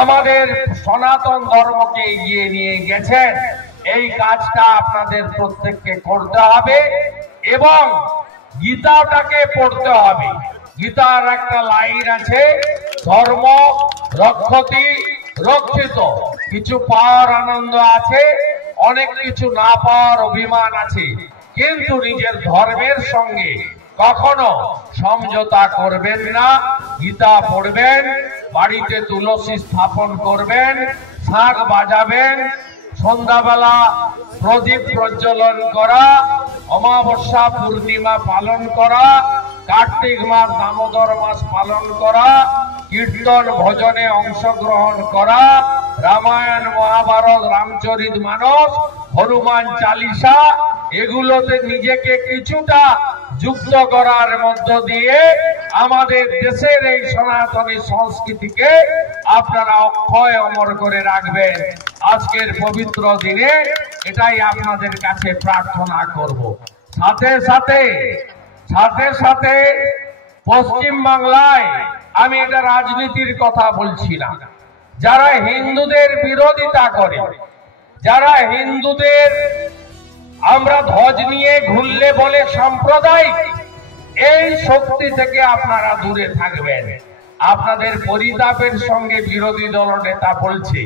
আমাদের সনাতন ধর্মকে এগিয়ে নিয়ে গেছেন। এই কাজটা আপনাদের প্রত্যেককে করতে হবে এবং গীতাটাকে পড়তে হবে। গীতার একটা লাইন আছে, ধর্ম রক্ষতি রক্ষিত। কিছু পাওয়ার আনন্দ আছে, অনেক কিছু না পাওয়ার অভিমান আছে, কিন্তু নিজের ধর্মের সঙ্গে কখনো সমঝোতা করবেন না। গীতা পড়বেন, বাড়িতে তুলসী স্থাপন করবেন, শাঁখ বাজাবেন, সন্ধ্যাবেলা প্রদীপ প্রজ্বলন করা, অমাবস্যা পূর্ণিমা পালন করা, কার্তিক মাস দামোদর মাস পালন করা, কীর্তন ভজনে অংশগ্রহণ করা, রামায়ণ মহাভারত রামচরিত মানস হনুমান চালিসা এগুলোতে নিজেকে কিছুটা যুক্ত করার মধ্য দিয়ে আমাদের দেশের এই সনাতনী সংস্কৃতিকে আপনারা অক্ষয় অমর করে রাখবেন। আজকের পবিত্র দিনে এটাই আপনাদের কাছে প্রার্থনা করব। সাথে সাথে পশ্চিম বাংলায় আমি এটা রাজনীতির কথা বলছি না, যারা হিন্দুদের বিরোধিতা করে, যারা হিন্দুদের আমরা ধ্বজ নিয়ে ঘুরলে বলে সাম্প্রদায়িক, এই শক্তি থেকে আপনারা দূরে থাকবেন। আপনাদের পরিতাপের সঙ্গে বিরোধী দল নেতা বলছে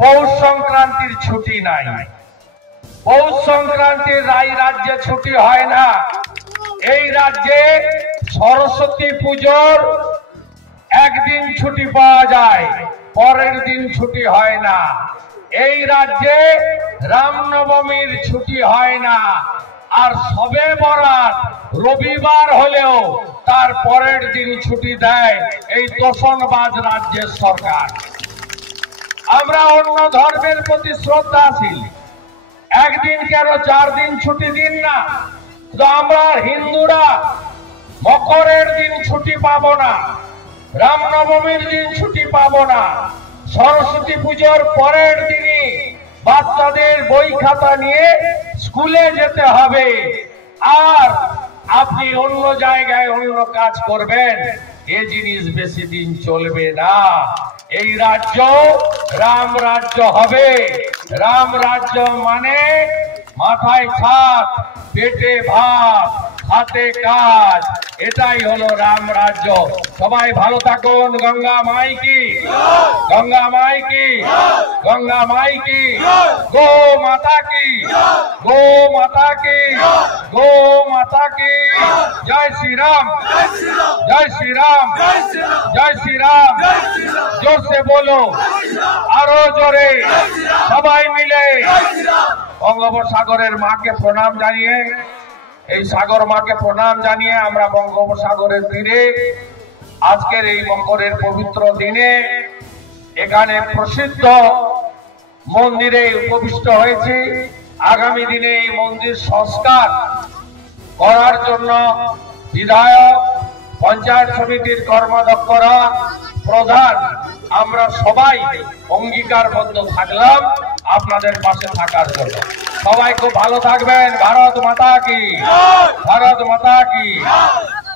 পৌষ সংক্রান্তির ছুটি নাই। পৌষ সংক্রান্তির রাজ্যে ছুটি হয় না। এই রাজ্যে সরস্বতী পুজোর একদিন ছুটি পাওয়া যায়, পরের দিন ছুটি হয় না। এই রাজ্যে রামনবমীর ছুটি হয় না, আর শবে বরাত রবিবার হলেও তার পরের দিন ছুটি দেয় এই তোষণবাজ রাজ্যের সরকার। আমরা অন্য ধর্মের প্রতি শ্রদ্ধাশীল, একদিন কেন 4 দিন ছুটি দিন না। তো আমরা হিন্দুরা মকরের দিন ছুটি পাবো না, রামনবমীর দিন ছুটি পাবো না, সরস্বতী পুজোর পরের দিনই বাচ্চাদের বই খাতা নিয়ে স্কুলে যেতে হবে। আর আপনি অন্য জায়গায় অন্য কাজ করবেন, এ জিনিস বেশি দিন চলবে না। এই রাজ্য রাম রাজ্য হবে। রাম রাজ্য মানে মাথায় ছাদ, পেটে ভাত, হাতে কাজ, এটাই হলো রাম রাজ্য। সবাই ভালো থাকুন। গঙ্গা মাই কি, গঙ্গা মাই কি, গঙ্গা মাই কি, গো মাতা কি, গো মাতা কি, গো মাতা কি। জয় শ্রী রাম, জয় শ্রী রাম, জয় শ্রী রাম। জোরসে বলো, আরো জোরে, সবাই মিলে বঙ্গোপসাগরের মাকে প্রণাম জানিয়ে, এই সাগর মাকে প্রণাম জানিয়ে আমরা বঙ্গোপসাগরের তীরে আজকের এই মকরের পবিত্র দিনে এখানে প্রসিদ্ধ মন্দিরে উপবিষ্ট হয়েছি। আগামী দিনে এই মন্দির সংস্কার করার জন্য বিধায়ক, পঞ্চায়েত সমিতির কর্মাধ্যক্ষরা, প্রধান, আমরা সবাই অঙ্গীকারবদ্ধ থাকলাম আপনাদের পাশে থাকার জন্য। সবাই খুব ভালো থাকবেন। ভারত মাতা কি, ভারত মাতা কি।